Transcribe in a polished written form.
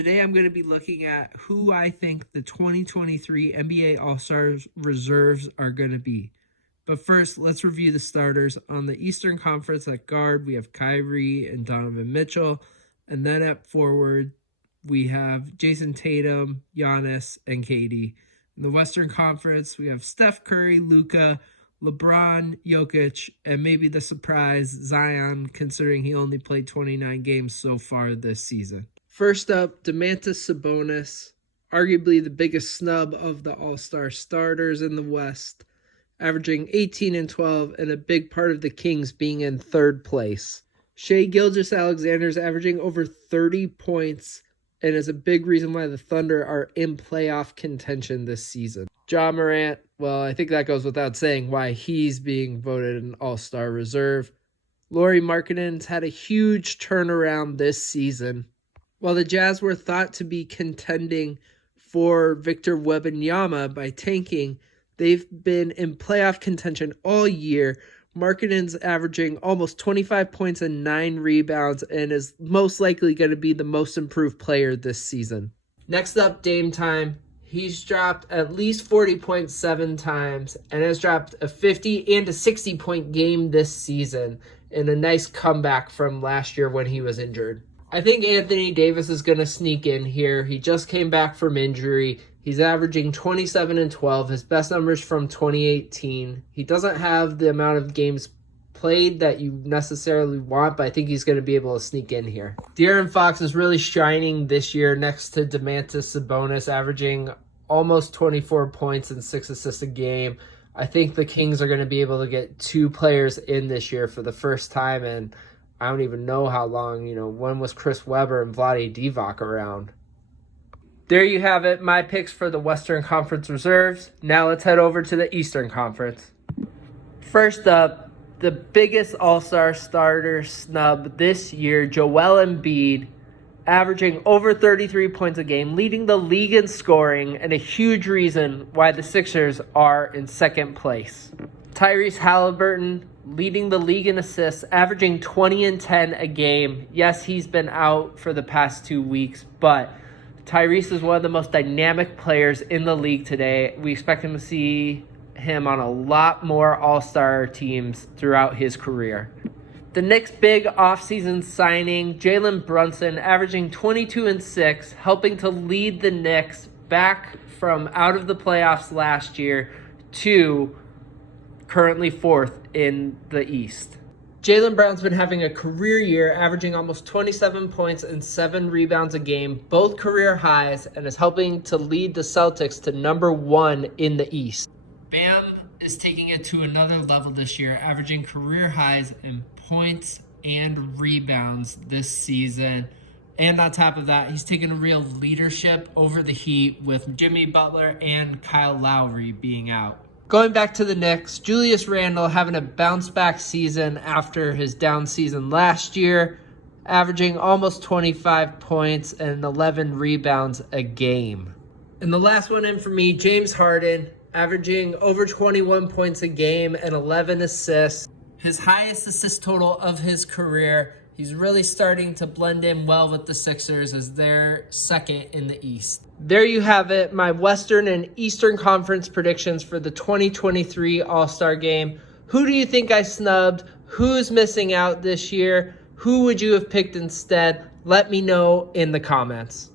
Today I'm going to be looking at who I think the 2023 NBA All-Stars reserves are going to be. But first, let's review the starters. On the Eastern Conference at guard, we have Kyrie and Donovan Mitchell. And then at forward, we have Jason Tatum, Giannis, and KD. In the Western Conference, we have Steph Curry, Luka, LeBron, Jokic, and maybe the surprise, Zion, considering he only played 29 games so far this season. First up, Domantas Sabonis, arguably the biggest snub of the All-Star starters in the West, averaging 18 and 12, and a big part of the Kings being in third place. Shai Gilgeous-Alexander is averaging over 30 points and is a big reason why the Thunder are in playoff contention this season. Ja Morant, well, I think that goes without saying why he's being voted an All-Star reserve. Lauri Markkanen's had a huge turnaround this season. While the Jazz were thought to be contending for Victor Wembanyama by tanking, they've been in playoff contention all year. Markkanen's averaging almost 25 points and 9 rebounds and is most likely going to be the most improved player this season. Next up, Dame time. He's dropped at least 40.7 times and has dropped a 50 and a 60-point game this season in a nice comeback from last year when he was injured. I think Anthony Davis is going to sneak in here. He just came back from injury. He's averaging 27 and 12, his best numbers from 2018. He doesn't have the amount of games played that you necessarily want, but I think he's going to be able to sneak in here. De'Aaron Fox is really shining this year next to Domantas Sabonis, averaging almost 24 points and 6 assists a game. I think the Kings are going to be able to get 2 players in this year for the first time, and I don't even know how long, when was Chris Webber and Vlade Divac around? There you have it, my picks for the Western Conference reserves. Now let's head over to the Eastern Conference. First up, the biggest All-Star starter snub this year, Joel Embiid, averaging over 33 points a game, leading the league in scoring, and a huge reason why the Sixers are in second place. Tyrese Halliburton, leading the league in assists, averaging 20 and 10 a game. Yes, he's been out for the past 2 weeks, but Tyrese is one of the most dynamic players in the league today. We expect him to see him on a lot more All-Star teams throughout his career. The Knicks' big offseason signing, Jalen Brunson, averaging 22 and 6, helping to lead the Knicks back from out of the playoffs last year to currently 4th in the East. Jaylen Brown's been having a career year, averaging almost 27 points and 7 rebounds a game, both career highs, and is helping to lead the Celtics to number 1 in the East. Bam is taking it to another level this year, averaging career highs in points and rebounds this season. And on top of that, he's taken a real leadership over the Heat with Jimmy Butler and Kyle Lowry being out. Going back to the Knicks, Julius Randle having a bounce-back season after his down season last year, averaging almost 25 points and 11 rebounds a game. And the last one in for me, James Harden, averaging over 21 points a game and 11 assists. His highest assist total of his career. He's really starting to blend in well with the Sixers as they're second in the East. There you have it, my Western and Eastern Conference predictions for the 2023 All-Star Game. Who do you think I snubbed? Who's missing out this year? Who would you have picked instead? Let me know in the comments.